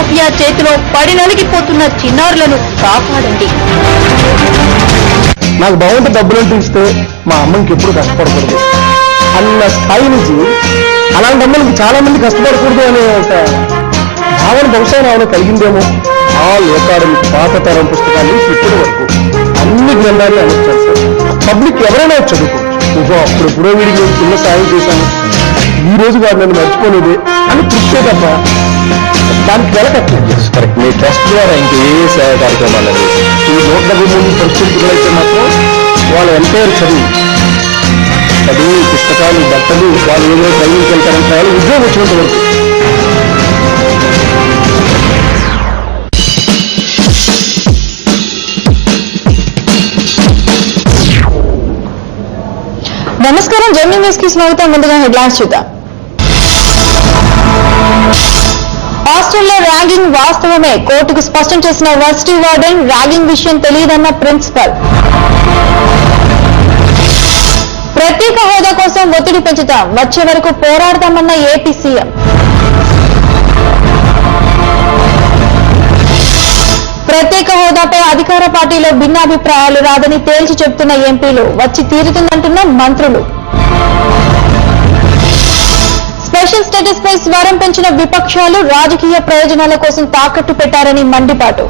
Mafia చేతిలో పడి నలిగిపోతున్న చిన్నారులను కాపాడండి. నాకు బాగుంటే డబ్బులు ఇస్తే మా అమ్మకి ఎప్పుడు కష్టపడకూడదు అన్న స్థాయి నుంచి అలాంటి అమ్మలకి చాలా మంది కష్టపడకూడదు అనే ఒక భావన బహుశా ఏమైనా కలిగిందేమో. ఆల్ అకాడమిక్ పాత తరం పుస్తకాలు ఇప్పటి వరకు అన్ని గ్రంథాలు అనుష్ఠారు సార్. పబ్లిక్ ఎవరైనా చదువుకోవచ్చు. అప్పుడెప్పుడో వీడికి చిన్న సాయం చేశాను, ఈ రోజు వాడు నన్ను మర్చిపోలేదే అని తృప్తే తప్ప దానికి వెలకట్లేదు. కరెక్ట్. మీ ట్రస్ట్ ద్వారా ఇంకే సేవ కార్యక్రమాలు ఈ 170 పరిస్థితులు అయితే మాత్రం వాళ్ళ ఎంపైర్ చదువు పుస్తకాలు బట్టలు వాళ్ళు ఏదైనా ట్రైనింగ్కి వెళ్తారంటే వాళ్ళు ఉద్యోగం వచ్చినంత వరకు. నమస్కారం, జెమినీ న్యూస్ కి స్వాగతం. ముందుగా హెడ్లైన్స్ చూద్దాం. హాస్టల్లో ర్యాగింగ్ వాస్తవమే, కోర్టుకు స్పష్టం చేసిన వర్సిటీ వార్డెన్. ర్యాగింగ్ విషయం తెలియదన్న ప్రిన్సిపల్. ప్రత్యేక హోదా కోసం ఒత్తిడి పెంచుతాం, వచ్చే వరకు పోరాడతామన్న ఏపీ సీఎం. ప్రత్యేక హోదాపై అధికార పార్టీలో భిన్నాభిప్రాయాలు రాదని తేల్చి చెబుతున్న ఎంపీలు, వచ్చి తీరుతుందంటున్న మంత్రులు. స్పెషల్ స్టేటస్ పై స్వరం పెంచిన విపక్షాలు, రాజకీయ ప్రయోజనాల కోసం తాకట్టు పెట్టారని మండిపాటు.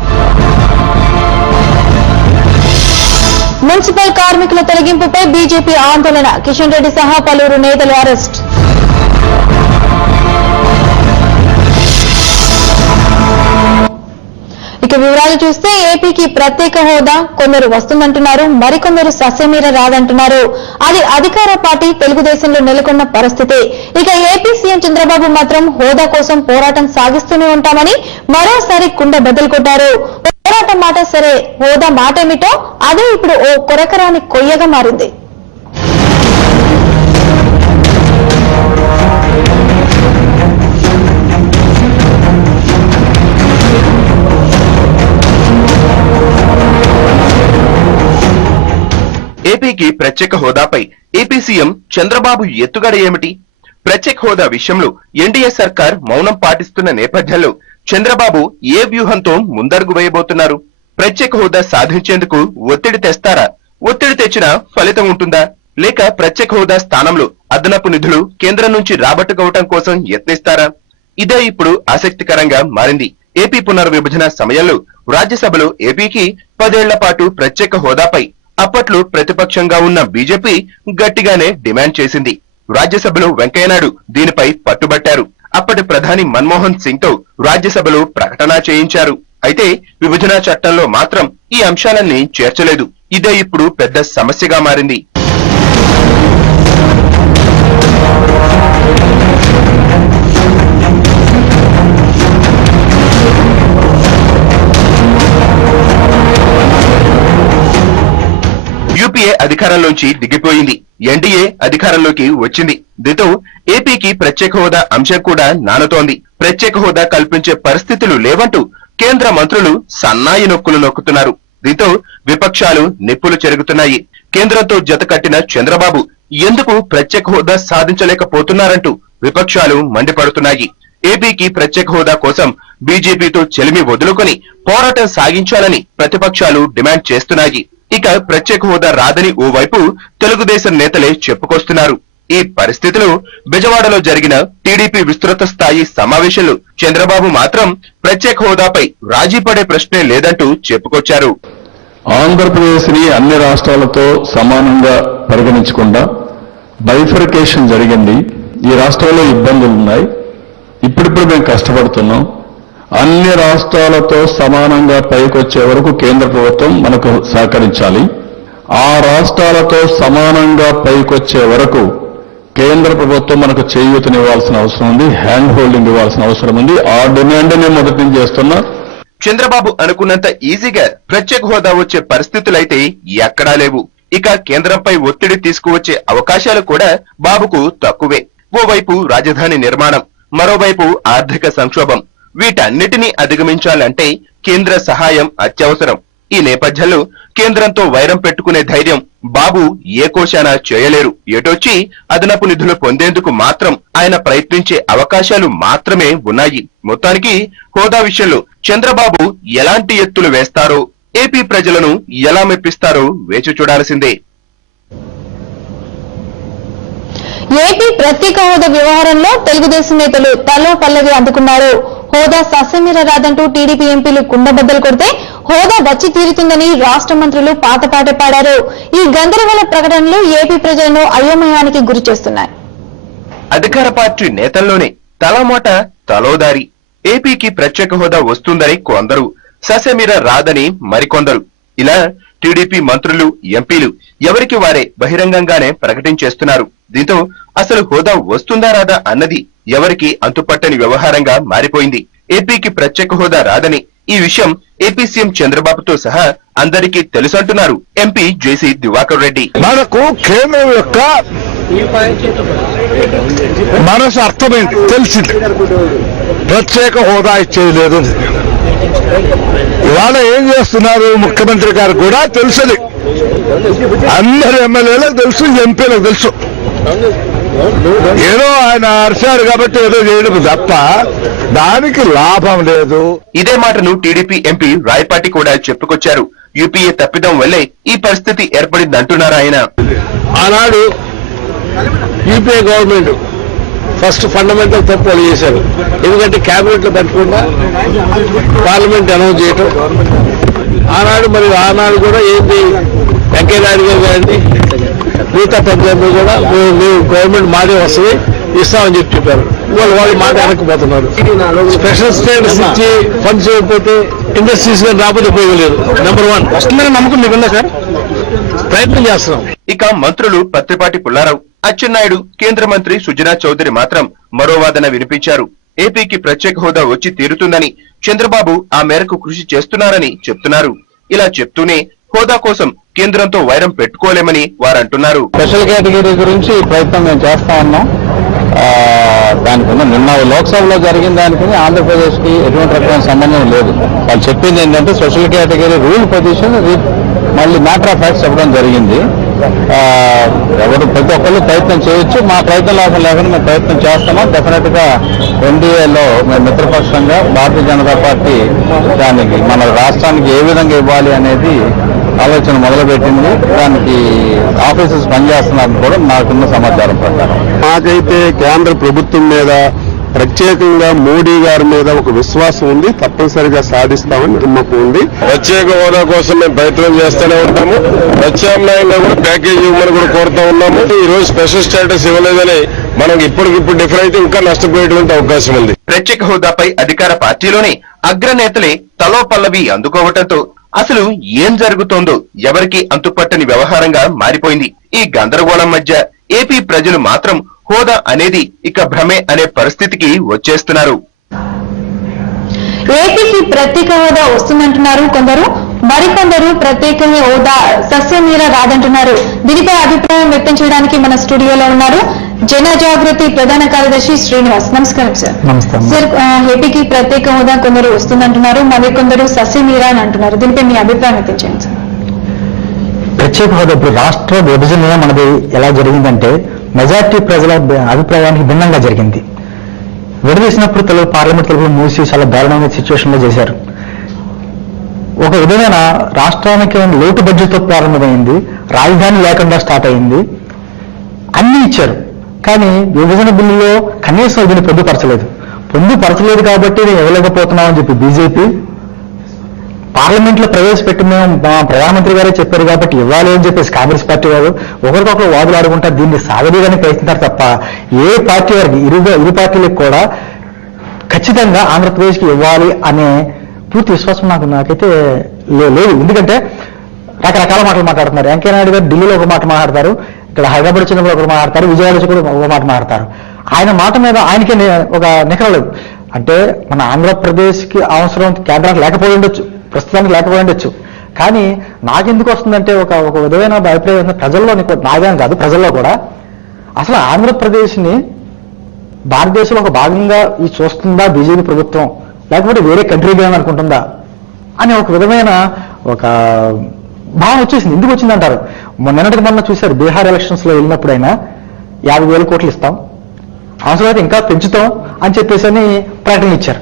మున్సిపల్ కార్మికుల తొలగింపుపై బీజేపీ ఆందోళన, కిషన్ రెడ్డి సహా పలువురు నేతలు అరెస్ట్. ఇక వివరాలు చూస్తే ఏపీకి ప్రత్యేక హోదా కొందరు వస్తుందంటున్నారు, మరికొందరు ససేమీర రాదంటున్నారు. అది అధికార పార్టీ తెలుగుదేశంలో నెలకొన్న పరిస్థితి. ఇక ఏపీ సీఎం చంద్రబాబు మాత్రం హోదా కోసం పోరాటం సాగిస్తూనే ఉంటామని మరోసారి కుండ బద్దలు కొట్టారు. పోరాటం మాట సరే, హోదా మాటేమిటో అదే ఇప్పుడు ఓ కొరకరాని కొయ్యగా మారింది. ఏపీకి ప్రత్యేక హోదాపై ఏపీ సీఎం చంద్రబాబు ఎత్తుగడ ఏమిటి? ప్రత్యేక హోదా విషయంలో ఎన్డీఏ సర్కార్ మౌనం పాటిస్తున్న నేపథ్యంలో చంద్రబాబు ఏ వ్యూహంతో ముందడుగు వేయబోతున్నారు? ప్రత్యేక హోదా సాధించేందుకు ఒత్తిడి తెస్తారా? ఒత్తిడి తెచ్చినా ఫలితం ఉంటుందా? లేక ప్రత్యేక హోదా స్థానంలో అదనపు నిధులు కేంద్రం నుంచి రాబట్టుకోవటం కోసం యత్నిస్తారా? ఇదే ఇప్పుడు ఆసక్తికరంగా మారింది. ఏపీ పునర్విభజన సమయంలో రాజ్యసభలో ఏపీకి 10 ఏళ్ల పాటు ప్రత్యేక హోదాపై అప్పట్లో ప్రతిపక్షంగా ఉన్న బీజేపీ గట్టిగానే డిమాండ్ చేసింది. రాజ్యసభలో వెంకయ్యనాయుడు దీనిపై పట్టుబట్టారు. అప్పటి ప్రధాని మన్మోహన్ సింగ్ తో రాజ్యసభలో ప్రకటన చేయించారు. అయితే విభజన చట్టంలో మాత్రం ఈ అంశాలన్నీ చేర్చలేదు. ఇదే ఇప్పుడు పెద్ద సమస్యగా మారింది. యూపీఏ అధికారంలోంచి దిగిపోయింది, ఎన్డీఏ అధికారంలోకి వచ్చింది. దీంతో ఏపీకి ప్రత్యేక హోదా అంశం కూడా నానుతోంది. ప్రత్యేక హోదా కల్పించే పరిస్థితులు లేవంటూ కేంద్ర మంత్రులు సన్నాయి నొక్కులు నొక్కుతున్నారు. దీంతో విపక్షాలు నిప్పులు చెరుగుతున్నాయి. కేంద్రంతో జత కట్టిన చంద్రబాబు ఎందుకు ప్రత్యేక హోదా సాధించలేకపోతున్నారంటూ విపక్షాలు మండిపడుతున్నాయి. ఏపీకి ప్రత్యేక హోదా కోసం బీజేపీతో చెలిమి వదులుకొని పోరాటం సాగించాలని ప్రతిపక్షాలు డిమాండ్ చేస్తున్నాయి. ఇక ప్రత్యేక హోదా రాదని ఓవైపు తెలుగుదేశం నేతలే చెప్పుకొస్తున్నారు. ఈ పరిస్థితిలో బెజవాడలో జరిగిన టీడీపీ విస్తృత స్థాయి సమావేశంలో చంద్రబాబు మాత్రం ప్రత్యేక హోదాపై రాజీ పడే ప్రశ్నే లేదంటూ చెప్పుకొచ్చారు. ఆంధ్రప్రదేశ్ ని అన్ని రాష్ట్రాలతో సమానంగా పరిగణించకుండా బైఫర్కేషన్ జరిగింది. ఈ రాష్ట్రాల్లో ఇబ్బందులు ఉన్నాయి. ఇప్పుడిప్పుడు మేము కష్టపడుతున్నాం. అన్ని రాష్ట్రాలతో సమానంగా పైకొచ్చే వరకు కేంద్ర ప్రభుత్వం మనకు సహకరించాలి. ఆ రాష్ట్రాలతో సమానంగా పైకొచ్చే వరకు కేంద్ర ప్రభుత్వం మనకు చేయూతనివ్వాల్సిన అవసరం ఉంది, హ్యాండ్ హోల్డింగ్ ఇవ్వాల్సిన అవసరం ఉంది. ఆ డిమాండ్ నేను మొదటి నుంచి చేస్తున్నా. చంద్రబాబు అనుకున్నంత ఈజీగా ప్రత్యేక హోదా వచ్చే పరిస్థితులైతే ఎక్కడా లేవు. ఇక కేంద్రంపై ఒత్తిడి తీసుకువచ్చే అవకాశాలు కూడా బాబుకు తక్కువే. ఓవైపు రాజధాని నిర్మాణం, మరోవైపు ఆర్థిక సంక్షోభం. వీటన్నిటినీ అధిగమించాలంటే కేంద్ర సహాయం అత్యవసరం. ఈ నేపథ్యంలో కేంద్రంతో వైరం పెట్టుకునే ధైర్యం బాబు ఏ కోశాన చేయలేరు. ఎటొచ్చి అదనపు నిధులు పొందేందుకు మాత్రం ఆయన ప్రయత్నించే అవకాశాలు మాత్రమే ఉన్నాయి. మొత్తానికి హోదా విషయంలో చంద్రబాబు ఎలాంటి ఎత్తులు వేస్తారో, ఏపీ ప్రజలను ఎలా మెప్పిస్తారో వేచి చూడాల్సిందే. ఏపీ ప్రత్యేక హోదా వ్యవహారంలో తెలుగుదేశం నేతలు తలో పల్లవి అందుకున్నారు. హోదా సస్యమీర రాదంటూ టీడీపీ ఎంపీలు కుండబద్దలు కొడితే హోదా వచ్చి తీరుతుందని రాష్ట్ర మంత్రులు పాతపాట పాడారు. ఈ గందరగోళ ప్రకటనలు ఏపీ ప్రజలను అయోమయానికి గురి చేస్తున్నాయి. అధికార పార్టీ నేతల్లోనే తలమాట తలోదారి. ఏపీకి ప్రత్యేక హోదా వస్తుందని కొందరు, సస్యమీర రాదని మరికొందరు. ఇలా టీడీపీ మంత్రులు, ఎంపీలు ఎవరికి వారే బహిరంగంగానే ప్రకటించేస్తున్నారు. దీంతో అసలు హోదా వస్తుందా రాదా అన్నది ఎవరికి అంతుపట్టని వ్యవహారంగా మారిపోయింది. ఏపీకి ప్రత్యేక హోదా రాదని ఈ విషయం ఏపీ సీఎం చంద్రబాబుతో సహా అందరికీ తెలుసంటున్నారు ఎంపీ జేసీ దివాకర్ రెడ్డి. మనకు కేంద్రం యొక్క మనసు అర్థమైంది, తెలిసింది. ప్రత్యేక హోదా ఇచ్చేది లేదు. ఇవాళ ఏం చేస్తున్నారు ముఖ్యమంత్రి గారు కూడా తెలుసుది. అందరు ఎమ్మెల్యేలకు తెలుసు, ఎంపీలకు తెలుసు. ఏదో ఆయన అరిశారు కాబట్టి ఏదో చేయడం తప్ప దానికి లాభం లేదు. ఇదే మాటను టీడీపీ ఎంపీ రాయపాటి కూడా చెప్పుకొచ్చారు. యూపీఏ తప్పిదం వల్లే ఈ పరిస్థితి ఏర్పడిందంటున్నారు ఆయన. ఆనాడు యూపీఏ గవర్నమెంట్ ఫస్ట్ ఫండమెంటల్ తప్పు వాళ్ళు చేశారు. ఎందుకంటే క్యాబినెట్ లో పెట్టకుండా పార్లమెంట్ అనౌన్స్ చేయటం. ఆనాడు కూడా ఏంటి వెంకయ్యనాయుడు గారు గారిని మిగతా పెద్దలు కూడా మేము గవర్నమెంట్ మాదే వస్తుంది ఇస్తామని చెప్పారు. వాళ్ళు మాట వెనక్కిపోతున్నారు. స్పెషల్ స్టేటస్ ఇచ్చి ఫండ్స్ ఇవ్వకపోతే ఇండస్ట్రీస్ గా రాకపోతే ఉపయోగం లేదు. నెంబర్ 1 వస్తుందని నమ్మకం మీకుందా సార్? ప్రయత్నం చేస్తున్నాం. ఇక మంత్రులు పత్రిపాటి పుల్లారావు, అచ్చెన్నాయుడు, కేంద్ర మంత్రి సుజనా చౌదరి మాత్రం మరో వాదన వినిపించారు. ఏపీకి ప్రత్యేక హోదా వచ్చి తీరుతుందని, చంద్రబాబు ఆ మేరకు కృషి చేస్తున్నారని చెప్తున్నారు. ఇలా చెప్తూనే హోదా కోసం కేంద్రంతో వైరం పెట్టుకోలేమని వారంటున్నారు. స్పెషల్ కేటగిరీ గురించి ప్రయత్నం మేము చేస్తా ఉన్నాం. దానికి నిన్న లోక్సభలో జరిగిన దానికి ఆంధ్రప్రదేశ్ కి ఎటువంటి రకమైన సంబంధం లేదు. వాళ్ళు చెప్పింది ఏంటంటే స్పెషల్ కేటగిరీ రూల్ పొజిషన్ మళ్ళీ మ్యాటర్ ఆఫ్ ఫ్యాక్ట్స్ చెప్పడం జరిగింది. ఎవరు ప్రతి ఒక్కళ్ళు ప్రయత్నం చేయొచ్చు. మా ప్రయత్నం లాభం లేకుండా మేము ప్రయత్నం చేస్తున్నాం. డెఫినెట్ గా ఎన్డీఏలో మేము మిత్రపక్షంగా భారతీయ జనతా పార్టీ దానికి మన రాష్ట్రానికి ఏ విధంగా ఇవ్వాలి అనేది ఆలోచన మొదలుపెట్టింది. దానికి ఆఫీసర్స్ పనిచేస్తున్నారని కూడా నాకున్న సమాచారం ప్రకారం. మాకైతే కేంద్ర ప్రభుత్వం మీద, ప్రత్యేకంగా మోడీ గారి మీద ఒక విశ్వాసం ఉంది. తప్పనిసరిగా సాధిస్తామని నమ్మకం ఉంది. ప్రత్యేక హోదా కోసం మేము ప్రయత్నం చేస్తూనే ఉంటాము. ప్రత్యామ్నాయంగా కూడా ప్యాకేజ్ ఇవ్వమని కూడా కోరుతా ఉన్నాము. ఈ రోజు స్పెషల్ స్టేటస్ ఇవ్వలేదని మనకి ఇప్పటికిప్పుడు డిఫర్ అయితే ఇంకా నష్టపోయేటువంటి అవకాశం ఉంది. ప్రత్యేక హోదాపై అధికార పార్టీలోనే అగ్రనేతలే తలో పల్లవి అందుకోవటంతో అసలు ఏం జరుగుతోందో ఎవరికి అంతుపట్టని వ్యవహారంగా మారిపోయింది. ఈ గందరగోళం మధ్య ఏపీ ప్రజలు మాత్రం హోదా అనేది ఇక భ్రమే అనే పరిస్థితికి వచ్చేస్తున్నారు. ఏపీకి ప్రత్యేక హోదా వస్తుందంటున్నారు కొందరు, మరికొందరు ప్రత్యేక హోదా సస్యమీర రాదంటున్నారు. దీనిపై అభిప్రాయం వ్యక్తం చేయడానికి మన స్టూడియోలో ఉన్నారు జనజాగృతి ప్రధాన కార్యదర్శి శ్రీనివాస్. నమస్కారం సార్. నమస్కారం సార్, ఏపీకి ప్రత్యేక హోదా కొందరు వస్తుందంటున్నారు, మరికొందరు సస్యమీర అని అంటున్నారు. దీనిపై మీ అభిప్రాయం వ్యక్తం చేయండి సార్. ప్రత్యేక హోదా ఇప్పుడు రాష్ట్ర విభజన మనది ఎలా జరిగిందంటే మెజార్టీ ప్రజల అభిప్రాయానికి భిన్నంగా జరిగింది. విడదీసినప్పుడు తెలుగు పార్లమెంట్ తెలుగు మూసి చాలా దారుణమైన సిచ్యువేషన్ లో చేశారు. ఒక విధమైన రాష్ట్రానికి లోటు బడ్జెట్ తో ప్రారంభమైంది, రాజధాని లేకుండా స్టార్ట్ అయింది, అన్ని ఇచ్చారు. కానీ విభజన బిల్లులో కనీసం దీన్ని పొందుపరచలేదు కాబట్టి నేను ఇవ్వలేకపోతున్నామని చెప్పి బీజేపీ పార్లమెంట్ లో ప్రవేశపెట్టి మేము ప్రధానమంత్రి గారే చెప్పారు కాబట్టి ఇవ్వాలి అని చెప్పేసి కాంగ్రెస్ పార్టీ వారు ఒకరికొకరు వాదులు ఆడుకుంటా దీన్ని సాగదీయడానికి ప్రయత్నిస్తారు తప్ప ఏ పార్టీ వారికి ఇరు పార్టీలకు కూడా ఖచ్చితంగా ఆంధ్రప్రదేశ్కి ఇవ్వాలి అనే పూర్తి విశ్వాసం నాకైతే లేదు. ఎందుకంటే రకరకాల మాటలు మాట్లాడుతున్నారు. వెంకయ్యనాయుడు గారు ఢిల్లీలో ఒక మాట మాట్లాడతారు, ఇక్కడ హైదరాబాద్ వచ్చినప్పుడు ఒకరు మాట్లాడతారు, విజయవాడ వచ్చి కూడా ఒక మాట మాట్లాడతారు. ఆయన మాట మీద ఆయనకే ఒక నికరలేదు. అంటే మన ఆంధ్రప్రదేశ్కి అవసరం కేంద్రానికి లేకపోయి ఉండొచ్చు, ప్రస్తుతానికి లేకపోయి ఉండొచ్చు. కానీ నాకెందుకు వస్తుందంటే ఒక విధమైన అభిప్రాయం ప్రజల్లో, నాదేం కాదు ప్రజల్లో కూడా, అసలు ఆంధ్రప్రదేశ్ని భారతదేశంలో ఒక భాగంగా ఈ చూస్తుందా బీజేపీ ప్రభుత్వం, లేకపోతే వేరే కంట్రీగా అనుకుంటుందా అనే ఒక విధమైన ఒక భావన వచ్చేసింది. ఎందుకు వచ్చింది అంటారు, మొన్నటికి మొన్న చూశారు బీహార్ ఎలక్షన్స్ లో వెళ్ళినప్పుడైనా 50,000 కోట్లు ఇస్తాం, అవసరమైతే ఇంకా పెంచుతాం అని చెప్పేసి అని ప్రకటన ఇచ్చారు.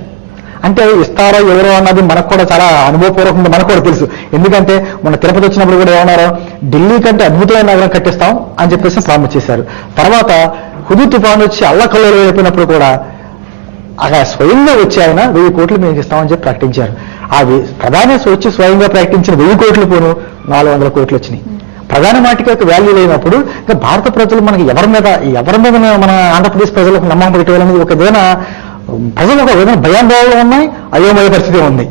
అంటే ఇస్తారో ఎవరో అన్నది మనకు కూడా చాలా అనుభవపూర్వకంగా మనకు కూడా తెలుసు. ఎందుకంటే మన తిరుపతి వచ్చినప్పుడు కూడా ఏమన్నారు, ఢిల్లీ కంటే అద్భుతమైన నగరం కట్టిస్తాం అని చెప్పేసి ప్రామిస్ చేశారు. తర్వాత హుదూ తుఫాను వచ్చి అల్లకల్లోలు అయిపోయినప్పుడు కూడా అలా స్వయంగా వచ్చి ఆయన 1000 కోట్లు మేము ఇస్తామని చెప్పి ప్రకటించారు. అది ప్రధాని వచ్చి స్వయంగా ప్రకటించిన 1000 కోట్లు పోను 400 కోట్లు వచ్చినాయి. ప్రధాన మాటికి ఒక వాల్యూ లేనప్పుడు ఇంకా భారత ప్రజలు మనకి ఎవరి మీద మన ఆంధ్రప్రదేశ్ ప్రజలకు నమ్మకం పెట్టాలనేది ఒక ఏదైనా ప్రజలు ఒక ఏదైనా భయాందోళనలు ఉన్నాయి, అయోమయ పరిస్థితి ఉంది.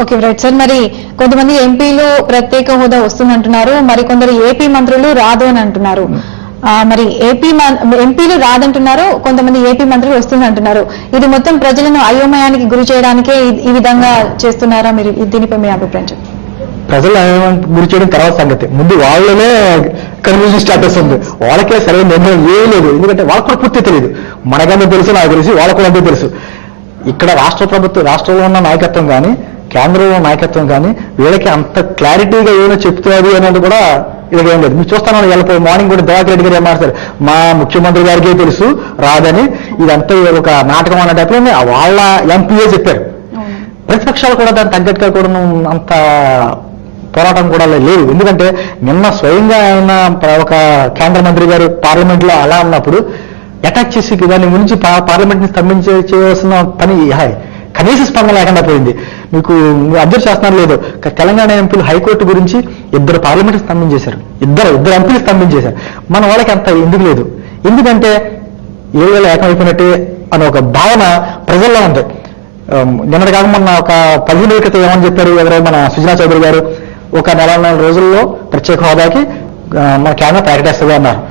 Okay right sir. మరి కొంతమంది ఎంపీలు ప్రత్యేక హోదా వస్తుందంటున్నారు, మరి కొందరు ఏపీ మంత్రులు రాదు అని అంటున్నారు. మరి ఎంపీలు రాదంటున్నారు, కొంతమంది ఏపీ మంత్రులు వస్తుందంటున్నారు. ఇది మొత్తం ప్రజలను అయోమయానికి గురి చేయడానికే ఈ విధంగా చేస్తున్నారా? మీరు దీనిపై మీ అభిప్రాయం చెప్పండి. ప్రజలు గురి చేయడం తర్వాత సంగతి, ముందు వాళ్ళనే కన్ఫ్యూజన్ స్టాటస్ ఉంది. వాళ్ళకే సరైన నిర్ణయం ఏం లేదు. ఎందుకంటే వాళ్ళకు కూడా పూర్తి తెలియదు. మనకంటే తెలుసు, నాకు తెలిసి వాళ్ళకు కూడా అంతే తెలుసు. ఇక్కడ రాష్ట్రంలో ఉన్న నాయకత్వం కానీ కేంద్రంలో నాయకత్వం కానీ వీళ్ళకి అంత క్లారిటీగా ఏమైనా చెప్తున్నది అనేది కూడా ఇదేం లేదు. మీరు చూస్తాను వెళ్ళిపోయి మార్నింగ్ కూడా దివాకర్ రెడ్డి గారు ఏమాడతారు, మా ముఖ్యమంత్రి గారికే తెలుసు రాదని, ఇదంతా ఒక నాటకం అనే టైప్లో వాళ్ళ ఎంపీఏ చెప్పారు. ప్రతిపక్షాలు కూడా దాన్ని తగ్గట్టుగా కూడా అంత పోరాటం కూడా లేదు. ఎందుకంటే నిన్న స్వయంగా ఆయన ఒక కేంద్ర మంత్రి గారు పార్లమెంట్ లో అలా ఉన్నప్పుడు అటాక్ చేసి దాని గురించి పార్లమెంట్ ని స్తంభించేయాల్సిన పని కనీస స్పందన లేకుండా పోయింది. మీకు అబ్జర్వ్ చేస్తున్నారు లేదు, తెలంగాణ ఎంపీలు హైకోర్టు గురించి 2 పార్లమెంట్ స్తంభించేశారు, ఇద్దరు ఎంపీలు స్తంభించేశారు. మన వాళ్ళకి అంత ఎందుకు లేదు, ఎందుకంటే ఏవేళ ఏకమైపోయినట్టే అని ఒక భావన ప్రజల్లో ఉంది. నిన్నటి కాక మొన్న ఒక 15 రోజుల క్రితం ఏమని చెప్పారు ఎవరో మన సుజనా చౌదరి గారు, ఒక 4 రోజుల్లో ప్రత్యేక హోదాకి మన కేంద్రం ప్రకటిస్తుంది అన్నారు.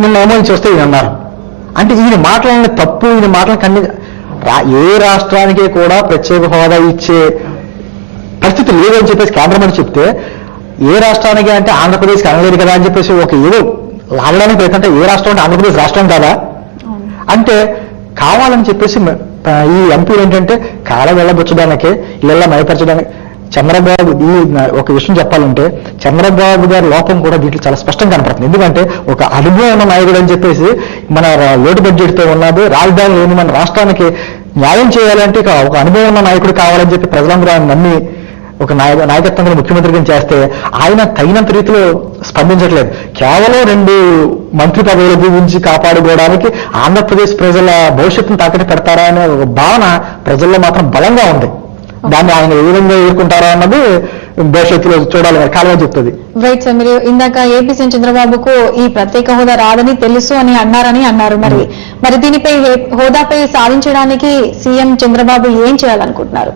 నిన్న ఏమో చూస్తే ఈయన అన్నారు. అంటే ఈయన మాటలని తప్పు, ఈయన మాటలు ఏ రాష్ట్రానికి కూడా ప్రత్యేక హోదా ఇచ్చే పరిస్థితి లేదని చెప్పేసి కేంద్రం అని చెప్తే, ఏ రాష్ట్రానికి అంటే ఆంధ్రప్రదేశ్కి అనలేదు కదా అని చెప్పేసి ఒక ఏదో లాగడానికి ప్రయత్నం. ఏ రాష్ట్రం అంటే ఆంధ్రప్రదేశ్ రాష్ట్రం కాదా అంటే కావాలని చెప్పేసి ఈ ఎంపీలు ఏంటంటే కాలం వెళ్ళబుచ్చడానికే ఇళ్ళ మైపరచడానికి. చంద్రబాబు ఒక విషయం చెప్పాలంటే చంద్రబాబు గారి లోపం కూడా దీంట్లో చాలా స్పష్టంగా కనపడుతుంది. ఎందుకంటే ఒక అనుభవం ఉన్న నాయకుడు అని చెప్పేసి మన లోటు బడ్జెట్తో ఉన్నది రాజధాని లేని మన రాష్ట్రానికి న్యాయం చేయాలంటే ఒక అనుభవం ఉన్న నాయకుడు కావాలని చెప్పి ప్రజలందరూ ఆయన నమ్మి ఒక నాయకత్వంగా ముఖ్యమంత్రిగా చేస్తే ఆయన తగినంత రీతిలో స్పందించట్లేదు. కేవలం 2 మంత్రి పదవుల గురించి కాపాడుకోవడానికి ఆంధ్రప్రదేశ్ ప్రజల భవిష్యత్తును తాకట్టు పెడతారా అనే ఒక భావన ప్రజల్లో మాత్రం బలంగా ఉంది. దాన్ని ఆయన ఏ విధంగా ఎదుర్కొంటారో అన్నది భవిష్యత్తులో చూడాలి, కాలం చెప్తుంది. రైట్ సార్, మీరు ఇందాక ఏపీ సీఎం చంద్రబాబుకు ఈ ప్రత్యేక హోదా రాదని తెలుసు అని అన్నారు. మరి దీనిపై హోదాపై సాధించడానికి సీఎం చంద్రబాబు ఏం చేయాలనుకుంటున్నారు?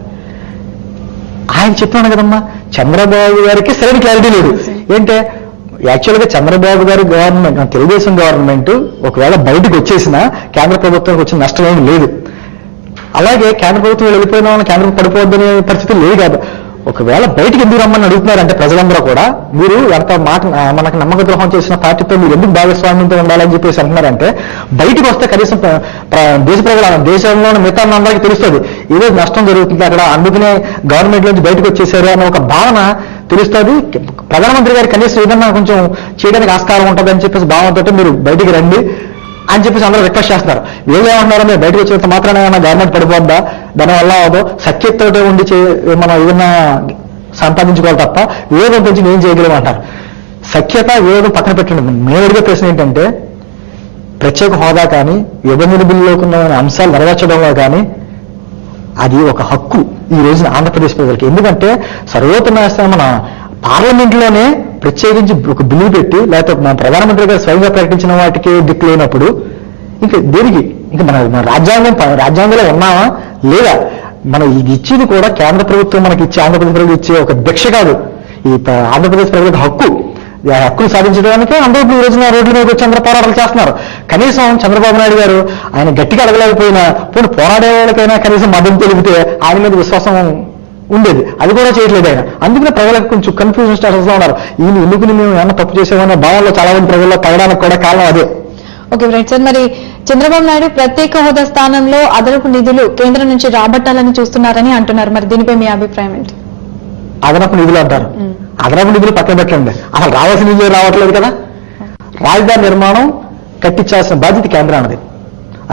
ఆయన చెప్పాను కదమ్మా, చంద్రబాబు గారికి సరైన క్లారిటీ లేదు. ఏంటంటే యాక్చువల్గా చంద్రబాబు గారి గవర్నమెంట్, తెలుగుదేశం గవర్నమెంట్ ఒకవేళ బయటకు వచ్చేసినా కేంద్ర ప్రభుత్వానికి వచ్చిన నష్టం ఏమి లేదు. అలాగే కేంద్ర ప్రభుత్వం వెళ్ళిపోయిన వాళ్ళని కేంద్రం పడిపోవద్దనే పరిస్థితి లేదు కాదు. ఒకవేళ బయటికి ఎందుకు రమ్మని అడుగుతున్నారంటే ప్రజలందరూ కూడా, మీరు ఎంత మనకు నమ్మక ద్రోహం చేసిన పార్టీతో మీరు ఎందుకు భాగస్వామ్యంతో ఉండాలని చెప్పేసి అంటున్నారంటే, బయటకు వస్తే కనీసం దేశ ప్రజల దేశంలో మిగతా అందరికీ తెలుస్తుంది ఏదో నష్టం జరుగుతుంది అక్కడ, అందుకనే గవర్నమెంట్ నుంచి బయటకు వచ్చేసారు అనే ఒక భావన తెలుస్తుంది. ప్రధానమంత్రి గారు కనీసం ఏదన్నా కొంచెం చేయడానికి ఆస్కారం ఉంటుందని చెప్పేసి భావనతో మీరు బయటికి రండి అని చెప్పేసి అందరూ రిక్వెస్ట్ చేస్తున్నారు. వీళ్ళు ఏమంటున్నారో మీరు బయటకు వచ్చినంత మాత్రాన ఏమన్నా గవర్నమెంట్ పడిపోద్దా, దానివల్ల అవదో సఖ్యతతో ఉండి మనం ఏదన్నా సంపాదించుకోవాలి తప్ప వివేకం పెంచి ఏం చేయగలమంటారు. సఖ్యత వివేకం పక్కన పెట్టండి. మేము అడిగే ప్రశ్న ఏంటంటే, ప్రత్యేక హోదా కానీ విభజన బిల్లులోకి ఉన్న అంశాలు నెరవేర్చడంలో కానీ అది ఒక హక్కు ఈ రోజున ఆంధ్రప్రదేశ్ ప్రజలకి. ఎందుకంటే సర్వోత్తమ మన పార్లమెంట్లోనే ప్రత్యేకించి ఒక బిల్లు పెట్టి, లేకపోతే మన ప్రధానమంత్రి గారు స్వయంగా ప్రకటించిన వాటికి దిక్కు లేనప్పుడు ఇంకా దేనికి, ఇంకా మన రాజ్యాంగంలో ఉన్నామా లేదా? మనం ఇది ఇచ్చేది కూడా కేంద్ర ప్రభుత్వం మనకి ఇచ్చే, ఆంధ్రప్రదేశ్ ప్రజలు ఇచ్చే ఒక భిక్ష కాదు. ఈ ఆంధ్రప్రదేశ్ ప్రజలకు హక్కు, ఆ హక్కును సాధించడానికే అందరూ ఈ రోజున రోడ్ల మీద వచ్చి అందరూ పోరాటాలు చేస్తున్నారు. కనీసం చంద్రబాబు నాయుడు గారు ఆయన గట్టిగా అడగలేకపోయినా పోనీ పోరాడే వాళ్ళకైనా కనీసం మద్దతు తెలిపితే ఆయన మీద విశ్వాసం ఉండేది. అది కూడా చేయట్లేదు ఆయన. అందుకనే ప్రజలకు కొంచెం కన్ఫ్యూజన్ స్టేటస్ లో ఉన్నారు. ఈయన ఎందుకు మేము ఏమన్నా తప్పు చేసామనే భావంలో చాలా మంది ప్రజల్లో తగ్గడానికి కూడా కారణం అదే. ఓకే రైట్ సార్, మరి చంద్రబాబు నాయుడు ప్రత్యేక హోదా స్థానంలో అదనపు నిధులు కేంద్రం నుంచి రాబట్టాలని చూస్తున్నారని అంటున్నారు. మరి దీనిపై మీ అభిప్రాయం ఏంటి? అదనపు నిధులు అంటారు. అదనపు నిధులు పక్కన పెట్టండి, అసలు రావాల్సిన నిధులు రావట్లేదు కదా. రాజధాని నిర్మాణం కట్టించాల్సిన బాధ్యత కేంద్రానిది.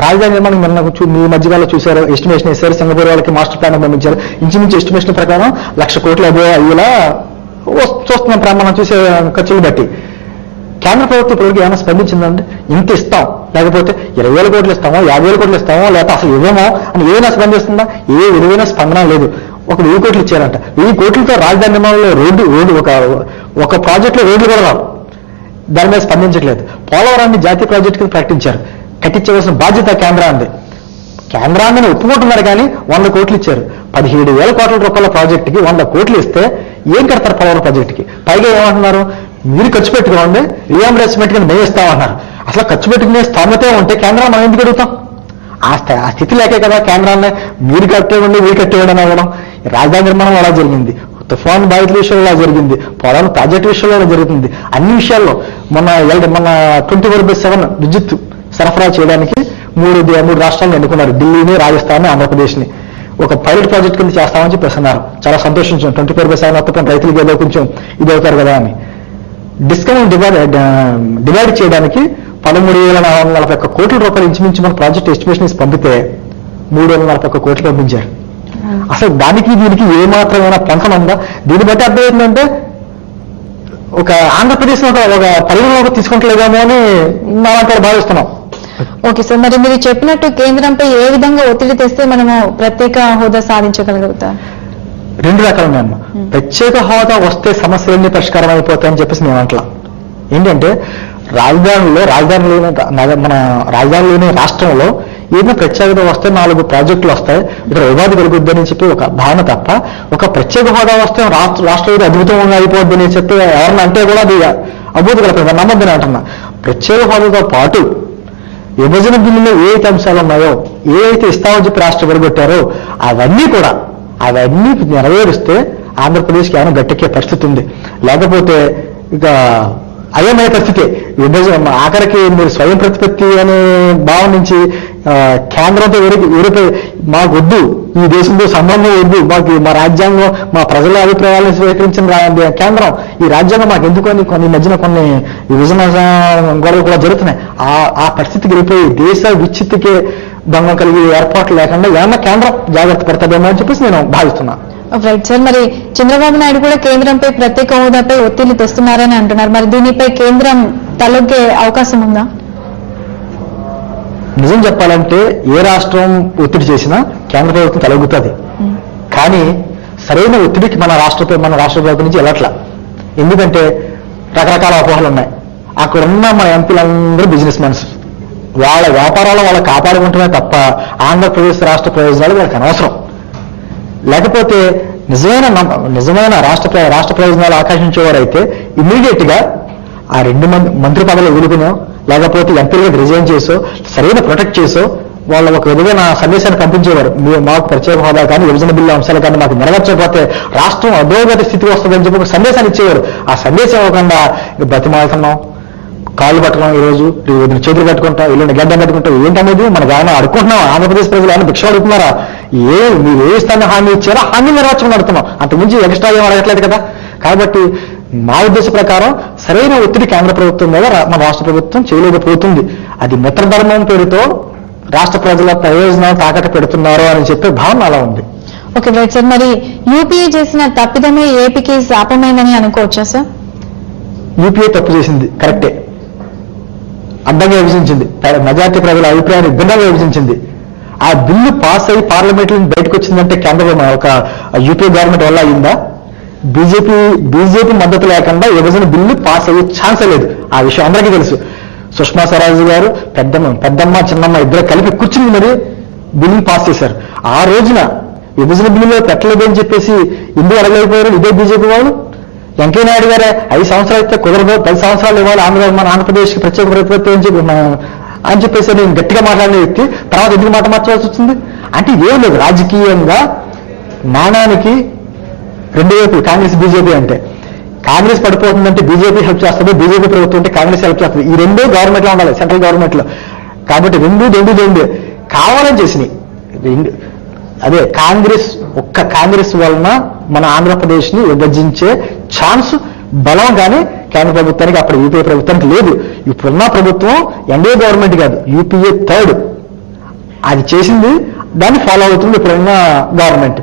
రాజధాని నిర్మాణం నిన్న మీ మధ్యకాలంలో చూశారు, ఎస్టిమేషన్ వేశారు, సింగపూర్ వాళ్ళకి మాస్టర్ ప్లాన్ పంపించారు. ఇంచుమించు ఎస్టిమేషన్ ప్రకారం 1,00,000 కోట్లు అయ్యేలా చూస్తున్నాం మనం చూసే ఖర్చులు బట్టి. కేంద్ర ప్రభుత్వం ఇప్పటివరకు ఏమైనా స్పందించిందంటే ఇంత ఇస్తాం, లేకపోతే 20,000 కోట్లు ఇస్తామో 50,000 కోట్లు ఇస్తామో లేకపోతే అసలు ఇవ్వమో అని ఏమైనా స్పందిస్తుందా? ఏ విలువైన స్పందన లేదు. ఒక 1,000 కోట్లు ఇచ్చారంట. 1,000 కోట్లతో రాజధాని నిర్మాణంలో రోడ్డు ఒక ప్రాజెక్టులో రోడ్లు కూడా రావు. దాని మీద స్పందించట్లేదు. పోలవరాన్ని జాతీయ ప్రాజెక్టు కింద ప్రకటించారు. కట్టించవలసిన బాధ్యత కేంద్రాన్ని. కేంద్రాన్ని ఒప్పుకుంటున్నారు కానీ 100 కోట్లు ఇచ్చారు. 17,000 కోట్ల రూపాయల ప్రాజెక్టుకి 100 కోట్లు ఇస్తే ఏం కడతారు పోలవరం ప్రాజెక్టుకి? పైగా ఏమంటున్నారు, మీరు ఖర్చు పెట్టుకోండి, రీఎంబర్స్మెంట్ కింద మేము ఇస్తామన్నారు. అసలు ఖర్చు పెట్టుకునే స్థామతే ఉంటే కేంద్రాన్ని మనం ఎందుకు అడుగుతాం? ఆ స్థితి లేకే కదా కేంద్రాన్ని మీరు కట్టేవండి మీరు కట్టేవండి అని అవ్వడం. రాజధాని నిర్మాణం అలా జరిగింది, తుఫాను బాధితుల విషయంలో అలా జరిగింది, పోలవరం ప్రాజెక్టు విషయంలో అలా జరుగుతుంది. అన్ని విషయాల్లో మొన్న 24/7 విద్యుత్ సరఫరా చేయడానికి మూడు రాష్ట్రాలను ఎన్నుకున్నారు, ఢిల్లీని, రాజస్థాన్, ఆంధ్రప్రదేశ్ని. ఒక పైలట్ ప్రాజెక్ట్ కింద చేస్తామని చెప్పేస్తున్నారు. చాలా సంతోషించాం. 24/7 మొత్తం రైతులకి ఏదో కొంచెం ఇది అవుతారు కదా అని. డిస్కౌంట్ డివైడ్ చేయడానికి 13,441 కోట్ల రూపాయలు ఇంచుమించు మన ప్రాజెక్ట్ ఎస్టిమేషన్ పంపితే 341 కోట్లు పంపించారు. అసలు దానికి దీనికి ఏమాత్రమైనా పొంతం ఉందా? దీన్ని బట్టి అర్థం ఏంటంటే ఒక ఆంధ్రప్రదేశ్ ఒక పరిగణలోకి తీసుకుంటలేదేమో అని మనం భావిస్తున్నాం. ఓకే సార్, మరి మీరు చెప్పినట్టు కేంద్రంపై ఏ విధంగా ఒత్తిడి తెస్తే మనము ప్రత్యేక హోదా సాధించగలుగుతాం? 2 రకాలుగా ప్రత్యేక హోదా వస్తే సమస్యలన్నీ పరిష్కారం అయిపోతాయని చెప్పేసి నేను అంటలా. ఏంటంటే మన రాజధానిలోని రాష్ట్రంలో ఏదైనా ప్రత్యేకత వస్తే 4 ప్రాజెక్టులు వస్తాయి, ఇక్కడ ఉపాధి కలుగుద్దని చెప్పి ఒక భావన తప్ప, ఒక ప్రత్యేక హోదా వస్తే రాష్ట్రం అద్భుతంగా అయిపోద్దని చెప్పి ఎవరన్నా అంటే కూడా అది అద్భుతం కలుగుతుంది, నమ్మద్దని అంటున్నా. ప్రత్యేక హోదాతో పాటు విభజన బిల్లులో ఏ అంశాలు ఉన్నాయో, ఏవైతే ఇస్తామని చెప్పి రాష్ట్రం వెలుగొట్టారో అవన్నీ నెరవేరుస్తే ఆంధ్రప్రదేశ్కి ఏమైనా గట్టెక్కే పరిస్థితి ఉంది. లేకపోతే ఇక అయోమయ పరిస్థితి. విభజన ఆఖరికి మీరు స్వయం ప్రతిపత్తి అనే భావం నుంచి కేంద్రంతో ఊరిపోయి మాకు వద్దు, ఈ దేశంతో సంబంధం వద్దు, మాకు మా రాజ్యాంగం మా ప్రజల అభిప్రాయాలను స్వీకరించిన కేంద్రం ఈ రాజ్యాంగం మాకు ఎందుకు అని కొన్ని మధ్యన కొన్ని విభజన గొడవలు కూడా జరుగుతున్నాయి. ఆ పరిస్థితికి వెళ్ళిపోయి దేశ విచ్చిత్తికే భంగం కలిగే ఏర్పాట్లు లేకుండా ఏమన్నా కేంద్రం జాగ్రత్త పడతాడేమో అని చెప్పేసి నేను భావిస్తున్నా. రైట్ సార్, మరి చంద్రబాబు నాయుడు కూడా కేంద్రంపై ప్రత్యేక హోదాపై ఒత్తిళ్లు తెస్తున్నారని అంటున్నారు. మరి దీనిపై కేంద్రం తలొగ్గే అవకాశం ఉందా? నిజం చెప్పాలంటే ఏ రాష్ట్రం ఒత్తిడి చేసినా కేంద్ర ప్రభుత్వం తలొగ్గుతుంది. కానీ సరైన ఒత్తిడికి మన రాష్ట్ర ప్రభుత్వం నుంచి వెళ్ళట్లా. ఎందుకంటే రకరకాల అపోహలు ఉన్నాయి. అక్కడున్న మన ఎంపీలందరూ బిజినెస్ మెన్స్, వాళ్ళ వ్యాపారాలు వాళ్ళు కాపాడుకుంటున్నాయి తప్ప ఆంధ్రప్రదేశ్ రాష్ట్ర ప్రయోజనాలు వాళ్ళకి అనవసరం. లేకపోతే నిజమైన రాష్ట్ర ప్రయోజనాలు ఆకాంక్షించేవారైతే ఇమ్మీడియట్ గా ఆ 2 మంత్రి పదవులు వదులుకునో లేకపోతే ఎంపీలుగా రిజైన్ చేసో సరైన ప్రొటెక్ట్ చేసో వాళ్ళ ఒక విధమైన సందేశాన్ని పంపించేవారు. మాకు ప్రత్యేక హోదా కానీ విభజన బిల్లు అంశాలు కానీ మాకు నెరవేర్చకపోతే రాష్ట్రం అధోగతి స్థితికి వస్తుందని చెప్పి ఒక సందేశాన్ని ఇచ్చేవారు. ఆ సందేశం ఇవ్వకుండా బతిమాలుతున్నాం, కాళ్ళు పట్టుకున్నాం, ఈరోజు చేతులు కట్టుకుంటాం, ఇల్లు గడ్డం కట్టుకుంటాం, ఏంటనేది మన గాన అడుకుంటున్నాం. ఆంధ్రప్రదేశ్ ప్రజలు ఏమైనా భిక్ష అడుగుతున్నారా? మీరు ఏ స్థానం హామీ ఇచ్చారో హామీ నెరవేర్చమని అడుగుతున్నాం, అంతకుమించి ఎక్స్ట్రా ఏం అడగట్లేదు కదా. కాబట్టి మా ఉద్దేశ ప్రకారం సరైన ఒత్తిడి కేంద్ర ప్రభుత్వం మీద మన రాష్ట్ర ప్రభుత్వం చేయలేకపోతుంది. అది మిత్రధర్మం పేరుతో రాష్ట్ర ప్రజల ప్రయోజనాలు తాకట్టు పెడుతున్నారు అని చెప్పే భావన అలా ఉంది. ఓకే రైట్ సార్, మరి యూపీఏ చేసిన తప్పిదమే ఏపీకి శాపమైందని అనుకోవచ్చా సార్? యూపీఏ తప్పు చేసింది కరెక్టే, అడ్డంగా విభజించింది, మెజార్టీ ప్రజల అభిప్రాయాన్ని భిన్నంగా విభజించింది. ఆ బిల్లు పాస్ అయ్యి పార్లమెంట్ నుంచి బయటకు వచ్చిందంటే కేంద్రం ఒక యూపీఏ గవర్నమెంట్ వల్ల అయిందా? బీజేపీ మద్దతు లేకుండా విభజన బిల్లు పాస్ అయ్యే ఛాన్సే లేదు. ఆ విషయం అందరికీ తెలుసు. సుష్మా స్వరాజ్ గారు పెద్దమ్మ చిన్నమ్మ ఇద్దరు కలిపి కూర్చుని మరి బిల్లుని పాస్ చేశారు. ఆ రోజున విభజన బిల్లులో పెట్టలేదని చెప్పేసి ఎందుకు అడగలేకపోయారు ఇదే బీజేపీ వాళ్ళు? వెంకయ్య నాయుడు గారే 5 సంవత్సరాలు అయితే కుదరదు, 10 సంవత్సరాలు ఇవ్వాలి మన ఆంధ్రప్రదేశ్కి ప్రత్యేక ప్రభుత్వం అని చెప్పేసి నేను గట్టిగా మాట్లాడిన వ్యక్తి తర్వాత ఎందుకు మాట మార్చాల్సి వచ్చింది? అంటే ఏం లేదు, రాజకీయంగా నాణానికి 2 వైపులు కాంగ్రెస్ బీజేపీ అంటే కాంగ్రెస్ పడిపోతుందంటే బీజేపీ హెల్ప్ చేస్తుంది, బీజేపీ ప్రభుత్వం అంటే కాంగ్రెస్ హెల్ప్ చేస్తుంది. ఈ 2 గవర్నమెంట్లో ఉండాలి, సెంట్రల్ గవర్నమెంట్ లో. కాబట్టి రెండు కావాలని చేసినాయి. అదే కాంగ్రెస్ ఒక్క కాంగ్రెస్ వలన మన ఆంధ్రప్రదేశ్ ని విభజించే ఛాన్స్ బలం కానీ కేంద్ర ప్రభుత్వానికి అప్పుడు యూపీఏ ప్రభుత్వానికి లేదు. ఇప్పుడున్న ప్రభుత్వం ఎన్డీఏ గవర్నమెంట్ కాదు, యూపీఏ థర్డ్. అది చేసింది, దాన్ని ఫాలో అవుతుంది ఇప్పుడున్న గవర్నమెంట్.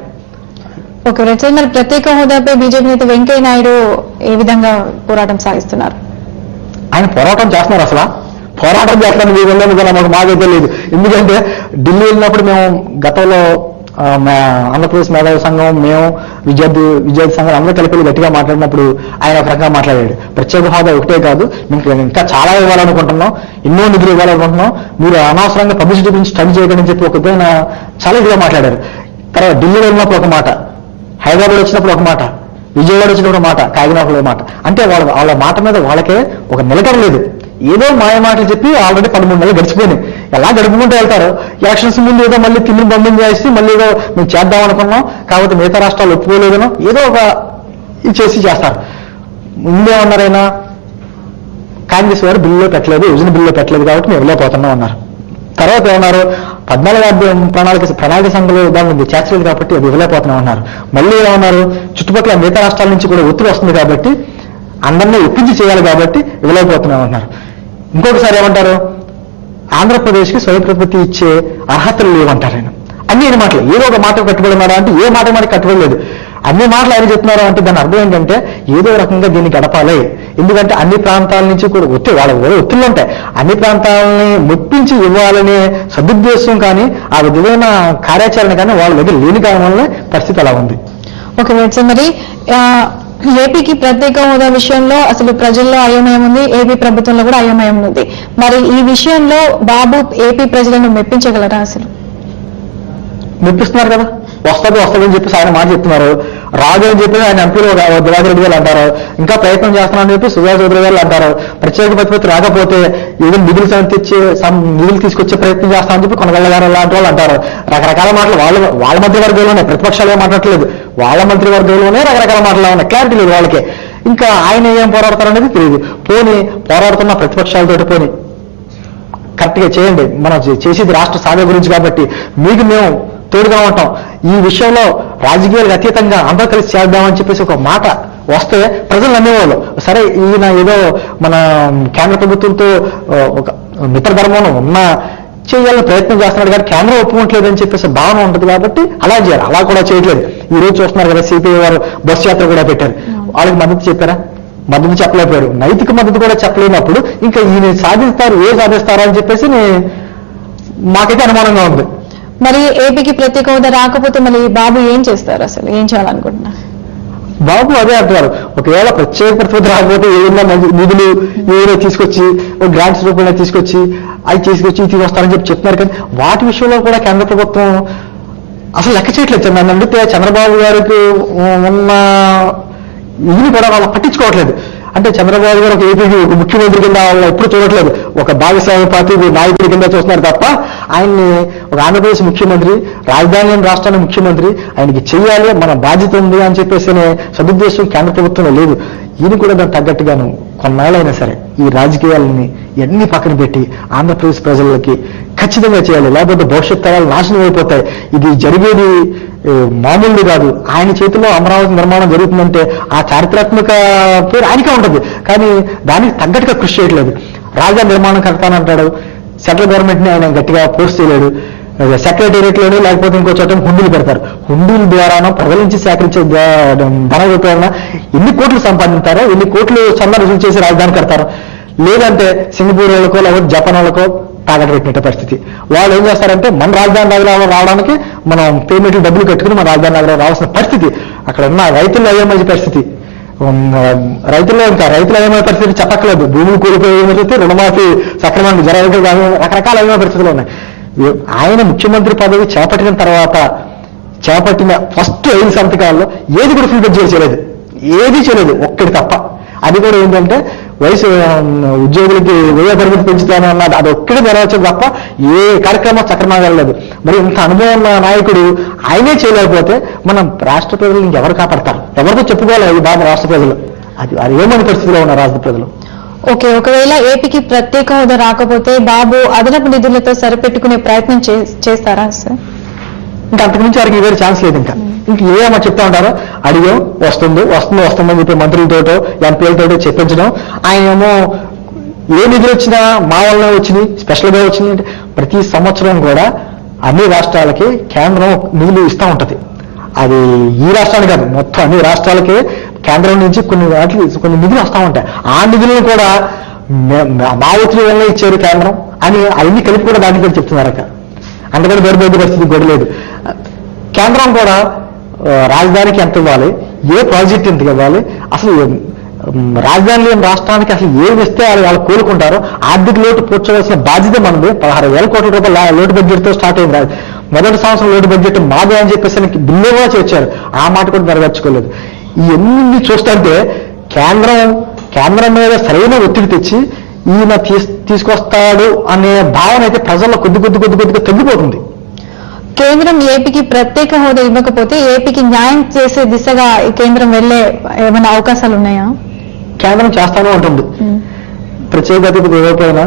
ఓకే రైట్ సార్, మరి ప్రత్యేక హోదాపై బీజేపీ నేత వెంకయ్య నాయుడు ఏ విధంగా పోరాటం సాగిస్తున్నారు? ఆయన పోరాటం చేస్తున్నారు. అసలు పోరాటం చేస్తాను మీరు వెళ్ళాము కదా, మాకు మాకైతే లేదు. ఎందుకంటే ఢిల్లీ వెళ్ళినప్పుడు మేము గతంలో ఆంధ్రప్రదేశ్ మేధావి సంఘం, మేము విద్యార్థి సంఘం అందరూ కలిపి గట్టిగా మాట్లాడినప్పుడు ఆయన ఒక రకంగా మాట్లాడాడు. ప్రత్యేక హోదా ఒకటే కాదు, మీకు ఇంకా చాలా ఇవ్వాలనుకుంటున్నాం, ఎన్నో నిధులు ఇవ్వాలనుకుంటున్నాం, మీరు అనవసరంగా పబ్లిసిటీ గురించి స్టడీ చేయడం చెప్పి ఒక చాలా ఇదిగా మాట్లాడారు. తర్వాత ఢిల్లీలో వెళ్ళినప్పుడు ఒక మాట, హైదరాబాద్ వచ్చినప్పుడు ఒక మాట, విజయవాడ వచ్చినప్పుడు మాట, కాకినాడలో మాట. అంటే వాళ్ళ మాట మీద వాళ్ళకే ఒక నిలకడ లేదు. ఏదో మాయ మాటలు చెప్పి ఆల్రెడీ 13 నెలలు గడిచిపోయినాయి. ఎలా గడుపుకుంటూ వెళ్తారు? ఎలక్షన్స్ ముందు ఏదో మళ్ళీ తిమ్మిని బంధం చేసి మళ్ళీ ఏదో మేము చేద్దాం అనుకున్నాం, కాకపోతే మిగతా రాష్ట్రాలు ఒప్పుకోలేదనో ఏదో ఒక ఇది చేస్తారు. ముందేమన్నారైనా కాంగ్రెస్ వారు బిల్లులో పెట్టలేదు, విభజన బిల్లులో పెట్టలేదు కాబట్టి మేము వెళ్ళిపోతున్నాం అన్నారు. తర్వాత ఏమన్నారు, 14 ప్రణాళిక సంఘంలో దాన్ని చేర్చలేదు కాబట్టి అది ఇవ్వలేకపోతున్నాం అన్నారు. మళ్ళీ ఏమన్నారు, చుట్టుపక్కల మిగతా రాష్ట్రాల నుంచి కూడా ఒత్తిడి వస్తుంది కాబట్టి అందరినీ ఒప్పించి చేయాలి కాబట్టి ఇవ్వలేకపోతున్నాం అన్నారు. ఇంకొకసారి ఏమంటారు, ఆంధ్రప్రదేశ్కి స్వయం ప్రతిపత్తి ఇచ్చే అర్హతలు లేవంటారు ఆయన. అన్ని మాటలు, ఏదో ఒక మాట కట్టుబడి ఉన్నాడా అంటే ఏ మాట కట్టుబడి లేదు. అన్ని మాటలు ఆయన చెప్తున్నారు అంటే దాని అర్థం ఏంటంటే ఏదో రకంగా దీన్ని గడపాలి. ఎందుకంటే అన్ని ప్రాంతాల నుంచి కూడా ఒత్తిళ్ళు ఉంటాయి. అన్ని ప్రాంతాలని మెప్పించి ఇవ్వాలనే సదుద్దేశం కానీ ఆ విధమైన కార్యాచరణ కానీ వాళ్ళ దగ్గర లేని కారణం వల్ల పరిస్థితి అలా ఉంది. ఓకే రైట్ సార్, మరి ఏపీకి ప్రత్యేక హోదా విషయంలో అసలు ప్రజల్లో అయోమయం ఉంది, ఏపీ ప్రభుత్వంలో కూడా అయోమయం ఉంది. మరి ఈ విషయంలో బాబు ఏపీ ప్రజలను మెప్పించగలరా? అసలు మెప్పిస్తున్నారు కదా, వస్తుందని చెప్పేసి ఆయన మాట చెప్తున్నారు. రాదు అని చెప్పి ఆయన ఎంపీలు దివాకర్ రెడ్డి గారు అంటారు, ఇంకా ప్రయత్నం చేస్తున్నారని చెప్పి సుజా చౌదరి గారు అంటారు. ప్రత్యేక ప్రతిపత్తి రాకపోతే ఏదో నిధులు తీసుకొచ్చే ప్రయత్నం చేస్తామని చెప్పి కొనగళ్ళ గారు లాంటి వాళ్ళు అంటారు. రకరకాల మాటలు వాళ్ళ మంత్రివర్గంలోనే, ప్రతిపక్షాలు ఏం మాట్లాడట్లేదు, వాళ్ళ మంత్రివర్గంలోనే రకరకాల మాటలు ఉన్నాయి. క్లారిటీ లేదు వాళ్ళకి. ఇంకా ఆయన ఏం పోరాడతారనేది తెలియదు. పోనీ పోరాడుతున్న ప్రతిపక్షాలతోటి పోనీ కరెక్ట్గా చేయండి, మనం చేసేది రాష్ట్ర సాధన గురించి కాబట్టి మీకు మేము తోడుగా ఉంటాం, ఈ విషయంలో రాజకీయాలకు అతీతంగా అందరూ కలిసి చేద్దామని చెప్పేసి ఒక మాట వస్తే ప్రజలు నమ్మేవాళ్ళు. సరే ఈయన ఏదో మన కేంద్ర ప్రభుత్వంతో ఒక మిత్రధర్మం ఉన్నా చేయాలని ప్రయత్నం చేస్తున్నాడు కానీ కేంద్రం ఒప్పుకోవట్లేదని చెప్పేసి భావన ఉంటుంది కాబట్టి అలా చేయాలి. అలా కూడా చేయట్లేదు. ఈ రోజు చూస్తున్నారు కదా, సిపిఐ వారు బస్సు యాత్ర కూడా పెట్టారు. వాళ్ళకి మద్దతు చెప్పారా? మద్దతు చెప్పలేకపోయారు. నైతిక మద్దతు కూడా చెప్పలేనప్పుడు ఇంకా ఈయన సాధిస్తారు అని చెప్పేసి మాకైతే అనుమానంగా ఉంది. మరి ఏపీకి ప్రత్యేక హోదా రాకపోతే మళ్ళీ బాబు ఏం చేస్తారు? అసలు ఏం చేయాలనుకుంటున్నారు? బాబు అదే అంటున్నారు, ఒకవేళ ప్రత్యేక ప్రతిపత్తి రాకపోతే ఏదైనా నిధులు ఏదైనా తీసుకొచ్చి గ్రాంట్స్ రూపంలో తీసుకొచ్చి తీసుకొస్తారని చెప్పి చెప్తున్నారు. కానీ వాటి విషయంలో కూడా కేంద్ర ప్రభుత్వం అసలు లెక్క చేయట్లేదు. నన్ను అడిగితే చంద్రబాబు గారికి ఉన్న ఇది కూడా వాళ్ళు పట్టించుకోవట్లేదు. అంటే చంద్రబాబు గారు ఒక ఏపీకి ఒక ముఖ్యమంత్రి కింద వాళ్ళు ఎప్పుడు చూడట్లేదు, ఒక భాగస్వామ్య పార్టీ నాయకుడి కింద చూస్తున్నారు తప్ప ఆయన్ని ఒక ఆంధ్రప్రదేశ్ ముఖ్యమంత్రి, రాజధాని రాష్ట్రానికి ముఖ్యమంత్రి, ఆయనకి చెయ్యాలి, మన బాధ్యత ఉంది అని చెప్పేసి సదుద్దేశం కేంద్ర ప్రభుత్వంలో లేదు. ఈయన కూడా దానికి తగ్గట్టుగాను కొన్నాళ్ళైనా సరే ఈ రాజకీయాలని ఎన్ని పక్కన పెట్టి ఆంధ్రప్రదేశ్ ప్రజలకి ఖచ్చితంగా చేయాలి, లేకపోతే భవిష్యత్ తరాలు నాశనం అయిపోతాయి. ఇది జరిగేది మామూలు కాదు. ఆయన చేతిలో అమరావతి నిర్మాణం జరుగుతుందంటే ఆ చారిత్రాత్మక పేరు ఆయనకే ఉంటుంది, కానీ దానికి తగ్గట్టుగా కృషి చేయట్లేదు. రాజధాని నిర్మాణం కడతానంటాడు, సెంట్రల్ గవర్నమెంట్ ని ఆయన గట్టిగా పోస్ట్ చేయలేడు. సెక్రటేరియట్ లోనే లేకపోతే ఇంకో చోట హుండీలు పెడతారు. హుండీల ద్వారానో ప్రజల నుంచి సేకరించే ధన రూపాయన ఎన్ని కోట్లు సంపాదించారో, ఎన్ని కోట్లు చందా రుజువు చేసి రాజధాని కడతారు. లేదంటే సింగపూర్ వాళ్ళకో లేకపోతే జపాన్ వాళ్ళకో తాగట పెట్టిన పరిస్థితి. వాళ్ళు ఏం చేస్తారంటే మన రాజధాని నగరాలు రావడానికి మనం పేమెంట్లు డబ్బులు కట్టుకుని మన రాజధాని నగరాలు రావాల్సిన పరిస్థితి, అక్కడ ఉన్న రైతులు అయ్యే పరిస్థితి, రైతుల్లో ఇంకా రైతులు అయ్యే పరిస్థితి చెప్పట్లేదు. భూములు కూలిపోయే పరిస్థితి, రుణమాఫీ సక్రమంగా జరగదు, రకరకాల అయ్యే పరిస్థితులు ఉన్నాయి. ఆయన ముఖ్యమంత్రి పదవి చేపట్టిన తర్వాత చేపట్టిన ఫస్ట్ 5 సంతకాల్లో ఏది కూడా ఫుల్ బడ్జెట్ చేయలేదు, ఏది చేయలేదు, ఒక్కటి తప్ప. అది కూడా ఏంటంటే వయసు ఉద్యోగులకి వ్యయ పరిమితి పెంచుతాను అన్నది, అది ఒక్కటి నెరవేర్చదు తప్ప ఏ కార్యక్రమం సక్రమంగా వెళ్ళలేదు. మరి ఇంత అనుభవం ఉన్న నాయకుడు ఆయనే చేయలేకపోతే మనం రాష్ట్ర ప్రజలు ఇంకెవరు కాపాడతారు? ఎవరితో చెప్పుకోవాలి ఈ బాబు రాష్ట్ర ప్రజలు? అది ఏమని పరిస్థితిలో ఉన్నారు రాష్ట్ర ప్రజలు? ఓకే, ఒకవేళ ఏపీకి ప్రత్యేక హోదా రాకపోతే బాబు అదనపు నిధులతో సరిపెట్టుకునే ప్రయత్నం చేస్తారా సార్? ఇంకా అంతకుమించి వారికి వేరే ఛాన్స్ లేదు. ఇంకా ఇంక ఏమో చెప్తా ఉంటారో అడిగాం వస్తుందని చెప్పి మంత్రులతోటో ఎంపీలతోటో చెప్పించడం. ఆయన ఏమో ఏ నిధులు వచ్చినా మా వల్ల వచ్చినాయి, స్పెషల్గా వచ్చినాయి అంటే ప్రతి సంవత్సరం కూడా అన్ని రాష్ట్రాలకి కేంద్రం నిధులు ఇస్తూ ఉంటుంది. అది ఈ రాష్ట్రానికి కాదు, మొత్తం అన్ని రాష్ట్రాలకి కేంద్రం నుంచి కొన్ని నిధులు వస్తూ ఉంటాయి. ఆ నిధులను కూడా మా ఒత్తిడి వల్ల ఇచ్చారు కేంద్రం అని అవన్నీ కలిపి కూడా దానికి కూడా చెప్తున్నారు. అందుకని వేరు పరిస్థితి కూడా లేదు. కేంద్రం కూడా రాజధానికి ఎంత ఇవ్వాలి, ఏ ప్రాజెక్ట్ ఎంత ఇవ్వాలి, అసలు రాజధాని లేని రాష్ట్రానికి అసలు ఏమి ఇస్తే వాళ్ళు కోలుకుంటారో ఆర్థిక లోటు పూడ్చవలసిన బాధ్యత మనది. 16,000 కోట్ల రూపాయల లోటు బడ్జెట్తో స్టార్ట్ అయింది. మొదటి సంవత్సరం లోటు బడ్జెట్ మాదే అని చెప్పేసి బిల్లు కూడా చేర్చారు. ఆ మాట కూడా నెరవేర్చుకోలేదు. ఇవన్నీ చూస్తుంటే కేంద్రం మీద సరైన ఒత్తిడి తెచ్చి ఈయన తీసుకొస్తాడు అనే భావన అయితే ప్రజల్లో కొద్దిగా తగ్గిపోతుంది. కేంద్రం ఏపీకి ప్రత్యేక హోదా ఇవ్వకపోతే ఏపీకి న్యాయం చేసే దిశగా ఈ కేంద్రం వెళ్లే ఏమైనా అవకాశాలు ఉన్నాయా? కేంద్రం చేస్తానే ఉంటుంది. ప్రత్యేక అతిథి ఇవ్వకపోయినా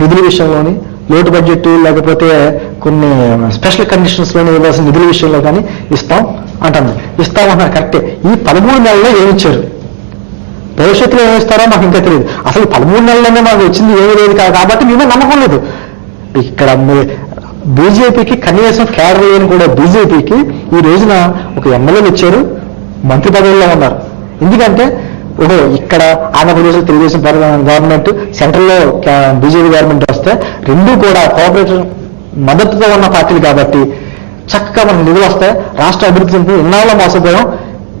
నిధుల విషయంలోని, లోటు బడ్జెట్ లేకపోతే కొన్ని స్పెషల్ కండిషన్స్ లోని ఇవ్వాల్సిన నిధుల విషయంలో కానీ ఇస్తామన్నారు కరెక్టే. ఈ 13 నెలల్లో ఏమిచ్చారు, భవిష్యత్తులో ఏమిస్తారో మాకు ఇంకా తెలియదు. అసలు 13 నెలల్లోనే మాకు వచ్చింది ఏమీ లేదు కాబట్టి మేమే నమ్మకం లేదు. ఇక్కడ బీజేపీకి కనీసం కేడర్ లేని కూడా బీజేపీకి ఈ రోజున ఒక ఎమ్మెల్యేలు ఇచ్చారు, మంత్రి పదవుల్లో ఉన్నారు. ఎందుకంటే ఇక్కడ ఆంధ్రప్రదేశ్లో తెలుగుదేశం గవర్నమెంట్, సెంట్రల్లో బీజేపీ గవర్నమెంట్ వస్తే రెండూ కూడా కోఆపరేటివ్ మద్దతుతో ఉన్న పార్టీలు కాబట్టి చక్కగా మనకు నిధులు వస్తాయి. రాష్ట్ర అభివృద్ధి చెందుతుంది. ఇన్నాళ్ళలో మోసపోయాం.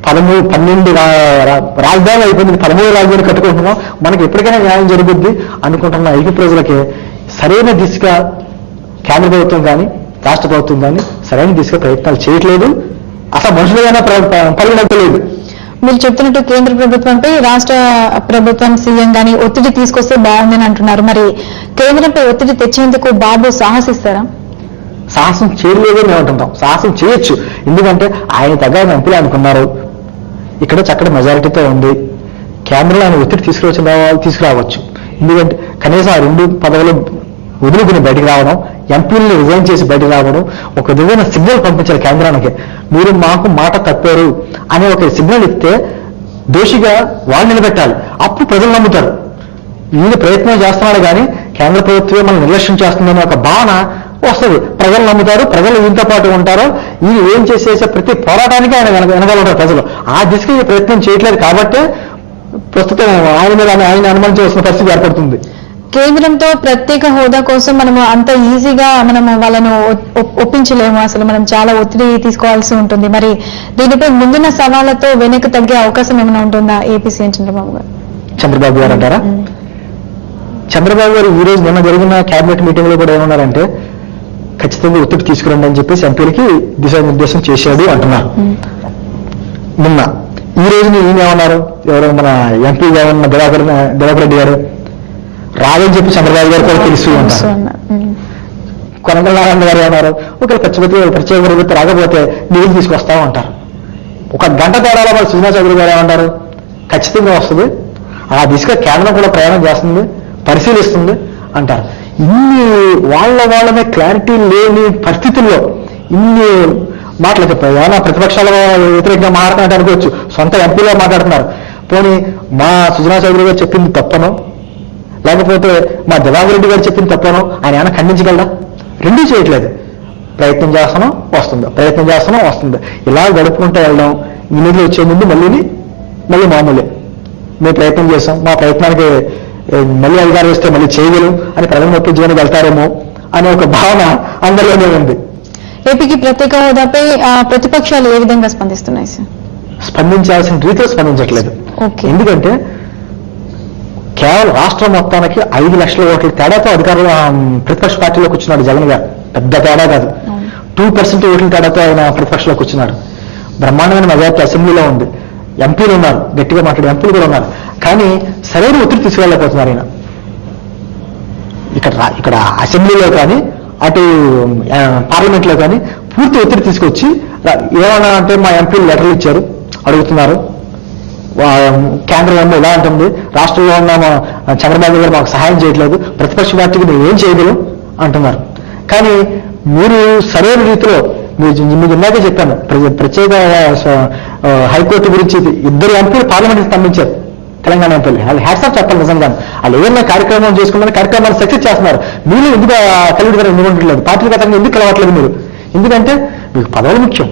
12 రాజధాని అయిపోయింది, 13 రాజధాని కట్టుకుంటున్నాం. మనకి ఎప్పటికైనా న్యాయం జరుగుద్ది అనుకుంటున్న ఐక్య ప్రజలకి సరైన దిశగా కేంద్ర ప్రభుత్వం కానీ రాష్ట్ర ప్రభుత్వం కానీ సరైన దిశగా ప్రయత్నాలు చేయట్లేదు. అసలు మనుషులుగానే పరిగణించలేదు. మీరు చెప్తున్నట్టు కేంద్ర ప్రభుత్వంపై రాష్ట్ర ప్రభుత్వం సీఎం గానీ ఒత్తిడి తీసుకొస్తే బాగుందని అంటున్నారు. మరి కేంద్రంపై ఒత్తిడి తెచ్చేందుకు బాబు సాహసిస్తారా? సాహసం చేయలేదు మేము అంటున్నాం. సాహసం చేయొచ్చు. ఎందుకంటే ఆయన తగ్గ ఎంపీలు అనుకున్నారు. ఇక్కడ చక్కటి మెజారిటీతో ఉంది. కేంద్రంలో ఆయన ఒత్తిడి తీసుకురావచ్చు. ఎందుకంటే కనీసం ఆ 2 పదవులు వదులుకుని బయటకు రావడం, ఎంపీలను రిజైన్ చేసి బయటకు రావడం, ఒక విధమైన సిగ్నల్ పంపించారు కేంద్రానికి. మీరు మాకు మాట తప్పారు అనే ఒక సిగ్నల్ ఇస్తే దోషిగా వాళ్ళు నిలబెట్టాలి. అప్పుడు ప్రజలు నమ్ముతారు. వీళ్ళు ప్రయత్నం చేస్తున్నాడు కానీ కేంద్ర ప్రభుత్వమే మనం నిర్లక్ష్యం చేస్తుందనే ఒక భావన వస్తుంది. ప్రజలు నమ్ముతారు. ప్రజలు వీళ్ళతో పాటు ఉంటారు. ఇది ఏం చేసే ప్రతి పోరాటానికి ఆయన వెనకాలంటారు ప్రజలు. ఆ దిశగా ఈ ప్రయత్నం చేయట్లేదు కాబట్టి ప్రస్తుతం ఆయన మీద ఆయన అనుమానించవలసిన పరిస్థితి ఏర్పడుతుంది. కేంద్రంతో ప్రత్యేక హోదా కోసం మనము అంత ఈజీగా మనము వాళ్ళను ఒప్పించలేము. అసలు మనం చాలా ఒత్తిడి తీసుకోవాల్సి ఉంటుంది. మరి దీనిపై ముందున్న సవాళ్లతో వెనక్కి తగ్గే అవకాశం ఏమైనా ఉంటుందా ఏపీ సీఎం చంద్రబాబు గారు అంటారా? చంద్రబాబు గారు ఈ రోజు నిన్న జరిగిన కేబినెట్ మీటింగ్ లో కూడా ఏమన్నారంటే ఖచ్చితంగా ఒత్తిడి తీసుకురండి అని చెప్పేసి ఎంపీలకి దిశానిర్దేశం చేశాడు అంటున్నారు. నిన్న ఈ రోజు ఈయన ఏమన్నారు, ఎవరో మన ఎంపీ ఉన్న దివాకర్ రెడ్డి గారు రాదని చెప్పి చంద్రబాబు గారు కూడా తెలుసు అంటారు. కొనగల గారు ఏమన్నారు, ఒకవేళ ప్రత్యేక ప్రభుత్వం రాకపోతే నిధులు తీసుకొస్తాం అంటారు. ఒక గంట తేడాలో మన సుజనా చౌదరి గారు ఏమంటారు, ఖచ్చితంగా వస్తుంది, ఆ దిశగా కేంద్రం కూడా ప్రయాణం చేస్తుంది, పరిశీలిస్తుంది అంటారు. ఇన్ని వాళ్ళమే క్లారిటీ లేని పరిస్థితుల్లో ఇన్ని మాటలు చెప్పారు. ఏమైనా ప్రతిపక్షాల వ్యతిరేకంగా మాట్లాడటానికి అనుకోవచ్చు, సొంత ఎంపీలో మాట్లాడుతున్నారు. పోనీ మా సుజనా చౌదరి గారు చెప్పింది తప్పను, లేకపోతే మా దివాకర్ రెడ్డి గారు చెప్పింది తప్పను ఆయన ఏమైనా ఖండించగలరా? రెండూ చేయట్లేదు. ప్రయత్నం చేస్తున్నాం వస్తుంది. ఇలా గడుపుకుంటూ వెళ్ళడం. ఈ నిధులు వచ్చే ముందు మళ్ళీ మామూలే. మేము ప్రయత్నం చేస్తాం, మా ప్రయత్నానికి మళ్ళీ అధికారం వస్తే మళ్ళీ చేయగలం అని ప్రజలు ఒప్పించడానికి వెళ్తారేమో అనే ఒక భావన అందరిలోనే ఉంది. ఏపీకి ప్రత్యేక హోదాపై ప్రతిపక్షాలు ఏ విధంగా స్పందిస్తున్నాయి సార్? స్పందించాల్సిన రీతిలో స్పందించట్లేదు. ఎందుకంటే కేవలం రాష్ట్రం మొత్తానికి 5 లక్షల ఓట్ల తేడాతో అధికారులు ప్రతిపక్ష పార్టీలోకి వచ్చినాడు జగన్ గారు. పెద్ద తేడా కాదు, 2% ఓట్ల తేడాతో ఆయన ప్రతిపక్షంలోకి వచ్చినాడు. బ్రహ్మాండమైన మెజారిటీ అసెంబ్లీలో ఉంది. ఎంపీలు ఉన్నారు, గట్టిగా మాట్లాడే ఎంపీలు కూడా ఉన్నారు. కానీ సరైన ఒత్తిడి తీసుకెళ్ళకపోతున్నారు ఆయన. ఇక్కడ అసెంబ్లీలో కానీ అటు పార్లమెంట్లో కానీ పూర్తి ఒత్తిడి తీసుకొచ్చి ఏమన్నా అంటే మా ఎంపీలు లెటర్లు ఇచ్చారు, అడుగుతున్నారు. కేంద్రం ఏమో ఇలా అంటుంది, రాష్ట్రంలో ఉన్న చంద్రబాబు గారు మాకు సహాయం చేయట్లేదు, ప్రతిపక్ష పార్టీకి మేము ఏం చేయగలం అంటున్నారు. కానీ మీరు సరైన రీతిలో మీకు ఇందాకే చెప్పాను, ప్రత్యేక హైకోర్టు గురించి ఇద్దరు ఎంపీలు పార్లమెంట్కి స్తంభించారు తెలంగాణ ఎంపీలు. వాళ్ళు హ్యాట్సాప్ చెప్పాలి నిజంగా. వాళ్ళు ఏదైనా కార్యక్రమం చేసుకున్న కార్యక్రమాలు సక్సెస్ చేస్తున్నారు. మీరు ఎందుకు కలిగి ఎందుకుంటలేదు, పార్టీల గతంగా ఎందుకు కలవట్లేదు మీరు? ఎందుకంటే మీకు పదవులు ముఖ్యం,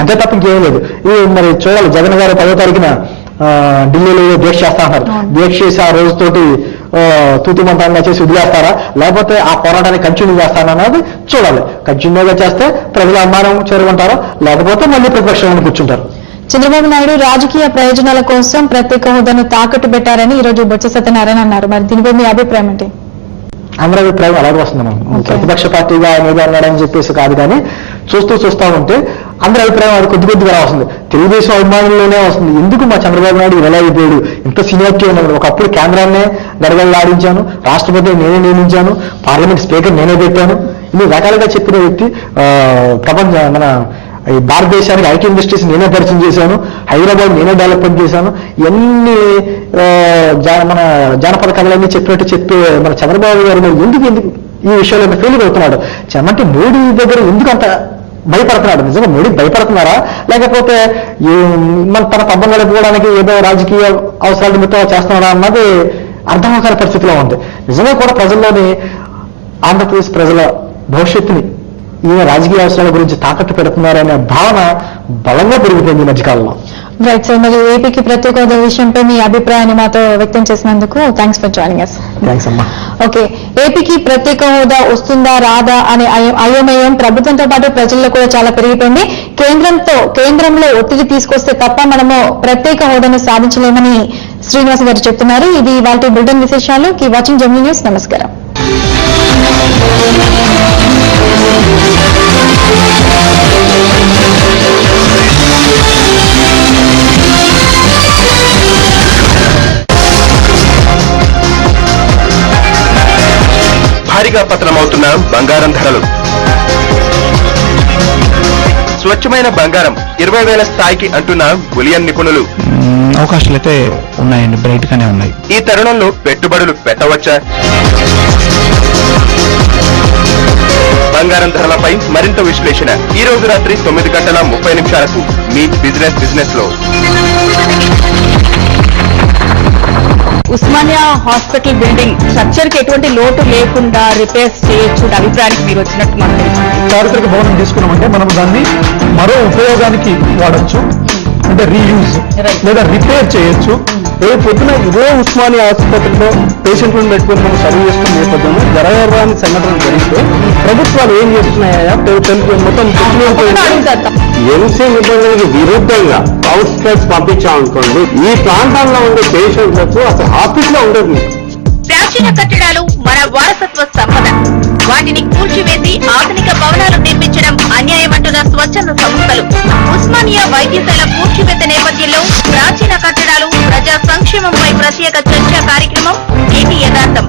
అంతే తప్ప ఇంకేం లేదు. ఇది మరి చూడాలి, జగన్ గారు 10వ తారీఖున ఢిల్లీలో దీక్ష చేస్తా ఉన్నారు. దీక్ష చేసి ఆ రోజుతోటి తూతుమంతంగా చేసి వదిలేస్తారా, లేకపోతే ఆ పోరాటాన్ని కంటిన్యూ చేస్తారా అన్నది చూడాలి. కంటిన్యూగా చేస్తే ప్రజల అభిమానం చేరుకుంటారో, లేకపోతే మళ్ళీ ప్రతిపక్షంలో కూర్చుంటారు. చంద్రబాబు నాయుడు రాజకీయ ప్రయోజనాల కోసం ప్రత్యేక హోదాను తాకట్టు పెట్టారని ఈ రోజు బొత్స సత్యనారాయణ అన్నారు. మరి దీనిపై మీ అభిప్రాయం ఏంటి? అందరి అభిప్రాయం అలాగే వస్తుంది. మనం ప్రతిపక్ష పార్టీగా అనేది అన్నాడని చెప్పేసి కాదు, కానీ చూస్తా ఉంటే అందరి అభిప్రాయం అది కొద్దిగా వస్తుంది. తెలుగుదేశం అభిమానుల్లోనే వస్తుంది. ఎందుకు మా చంద్రబాబు నాయుడు ఇలా అయిపోయాడు, ఇంత సీనియారిటీ ఉన్నాడు? ఒకప్పుడు కేంద్రాన్నే గడగడలాడించాను, రాష్ట్రపతిని నేనే నియమించాను, పార్లమెంట్ స్పీకర్ నేనే పెట్టాను, ఇన్ని రకాలుగా చెప్పిన వ్యక్తి మన ఈ భారతదేశానికి ఐటీ ఇండస్ట్రీస్ నేనే పరిచయం చేశాను, హైదరాబాద్ నేనే డెవలప్మెంట్ చేశాను, ఎన్ని మన జానపద కథలన్నీ చెప్పినట్టు చెప్పి మన చంద్రబాబు గారు ఎందుకు ఈ విషయంలో ఫెయిల్ అవుతున్నాడు? అంటే మోడీ దగ్గర ఎందుకు అంత భయపడుతున్నాడు? నిజంగా మోడీ భయపడుతున్నారా, లేకపోతే మన తన పబ్బం గడుపుకోవడానికి ఏదో రాజకీయ అవసరాల నిమిత్తం చేస్తున్నారా అన్నది అర్థం కాని పరిస్థితిలో ఉంది. నిజంగా కూడా ప్రజల్లోని ఆంధ్రప్రదేశ్ ప్రజల భవిష్యత్తుని ఈయన రాజకీయ అవసరాల గురించి తాకట్టు పెడుతున్నారనే భావన బలంగా పెరిగిపోయింది ఈ మధ్యకాలంలో. రైట్ సార్, మరి ఏపీకి ప్రత్యేక హోదా విషయంపై మీ అభిప్రాయాన్ని మాతో వ్యక్తం చేసినందుకు thanks for joining us. Thanks అమ్మా. ఓకే, ఏపీకి ప్రత్యేక హోదా వస్తుందా రాదా అనే అయోమయం ప్రభుత్వంతో పాటు ప్రజల్లో కూడా చాలా పెరిగిపోయింది. కేంద్రంలో ఒత్తిడి తీసుకొస్తే తప్ప మనము ప్రత్యేక హోదాను సాధించలేమని శ్రీనివాస్ గారు చెప్తున్నారు. ఇది వాళ్ళ బులెటిన్ విశేషాలు. Keep watching Gemini news. నమస్కారం. భారీగా పతనమవుతున్న బంగారం ధరలు. స్వచ్ఛమైన బంగారం 20,000 స్థాయికి అంటున్న బులియన్ నిపుణులు. అవకాశాలు అయితే ఉన్నాయండి, బ్రైట్ గానే ఉన్నాయి. ఈ తరుణంలో పెట్టుబడులు పెట్టవచ్చా? బంగారం ధరలపై మరింత విశ్లేషణ ఈ రోజు రాత్రి 9:30 మీ బిజినెస్ లో. ఉస్మానియా హాస్పిటల్ బిల్డింగ్ స్ట్రక్చర్ కి ఎటువంటి లోటు లేకుండా రిపేర్స్ చేయొచ్చు అభిప్రాయానికి మీరు వచ్చినట్టు మనకు చారిత్రక భవనం తీసుకున్నామంటే మనం దాన్ని మరో ఉపయోగానికి వాడచ్చు, అంటే రీయూజ్ లేదా రిపేర్ చేయొచ్చు. రేపు పొద్దున ఇదే ఉస్మానియా ఆసుపత్రిలో పేషెంట్లను పెట్టుకుని మనం సర్వ్ చేస్తున్న నేపథ్యంలో జరగరాని సంఘటనలు జరిగితే ప్రభుత్వాలు ఏం చేస్తున్నాయా మొత్తం ఎన్సీ నిబంధనలకు విరుద్ధంగా అవుట్స్కట్స్ పంపించామనుకోండి, ఈ ప్రాంతాల్లో ఉండే పేషెంట్లకు అసలు హాస్పిటల్లో ఉండదు. ప్రాచీన కట్టడాలు మన వారసత్వ సంపద. వాటిని కూల్చివేసి ఆధునిక భవనాలు నిర్మించడం అన్యాయమంటున్న స్వచ్ఛంద సంస్థలు. ఉస్మానియా వైద్యశాల కూల్చివేత నేపథ్యంలో ప్రాచీన కట్టడాలు, ప్రజా సంక్షేమంపై ప్రత్యేక చర్చా కార్యక్రమం. నేటి యథార్థం.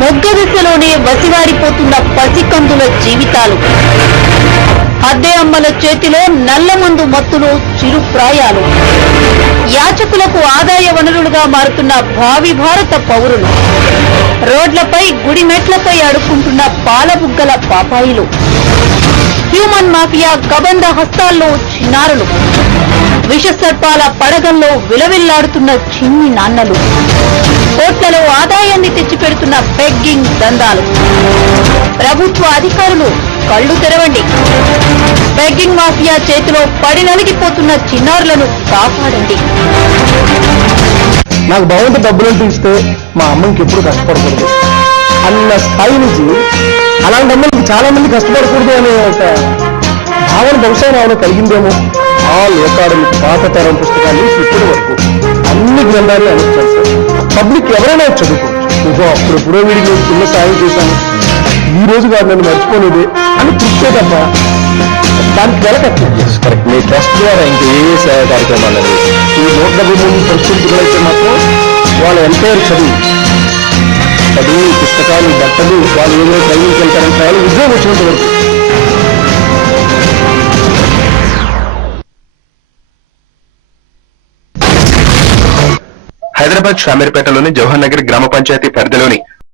మొగ్గ దశలోనే వసివారిపోతున్న పసికందుల జీవితాలు. అద్దె అమ్మల చేతిలో నల్లమందు మత్తులో చిరుప్రాయాలు. యాచకులకు ఆదాయ వనరులుగా మారుతున్న భావి భారత పౌరులు. రోడ్లపై గుడి మెట్లపై అడుక్కుంటున్న పాలబుగ్గల పాపాయిలు. హ్యూమన్ మాఫియా కబంధ హస్తాల్లో చిన్నారులు. విషసర్పాల పడగల్లో విలవిల్లాడుతున్న చిన్ని నాన్నలు. కోట్లలో ఆదాయాన్ని తెచ్చిపెడుతున్న బెగ్గింగ్ దందాలు. ప్రభుత్వ అధికారులు కళ్లు తెరవండి. బెగ్గింగ్ మాఫియా చేతిలో పడి నలిగిపోతున్న చిన్నారులను కాపాడండి. నాకు బాగుంటే డబ్బులు ఇస్తే మా అమ్మకి ఎప్పుడు కష్టపడకూడదు అన్న స్థాయి నుంచి అలాంటి అమ్మకి చాలా మంది కష్టపడకూడదు అనే ఒక భావన బహుశా ఏమైనా కలిగిందేమో. ఆల్ అకాడమిక్ పాత తరం పుస్తకాలు ఇప్పటి వరకు అన్ని గ్రంథాలు అందించారు సార్. పబ్లిక్ ఎవరైనా చదువుకోవచ్చు. అప్పుడెప్పుడో వీడికి చిన్న సాయం చేశాను, ఈ రోజు కాదు నన్ను మర్చిపోలేదే అని తృప్తే తప్ప దానికి వెలకట్లేదు. కరెక్ట్. మీ ట్రస్ట్ ద్వారా ఇంకా ఏ సేవ కార్యక్రమాలు ఈ 170 పరిస్థితులైతే మాత్రం వాళ్ళ ఎంటైర్ చదువు పుస్తకాలు, బట్టలు, వాళ్ళు ఏదో ట్రైనింగ్కి వెళ్తారంటే వాళ్ళు ఉద్యోగం వచ్చినంత వరకు. హైదరాబాద్ షామీర్పేటలోని జవహర్ నగర్ గ్రామ పంచాయతీ పరిధిలోని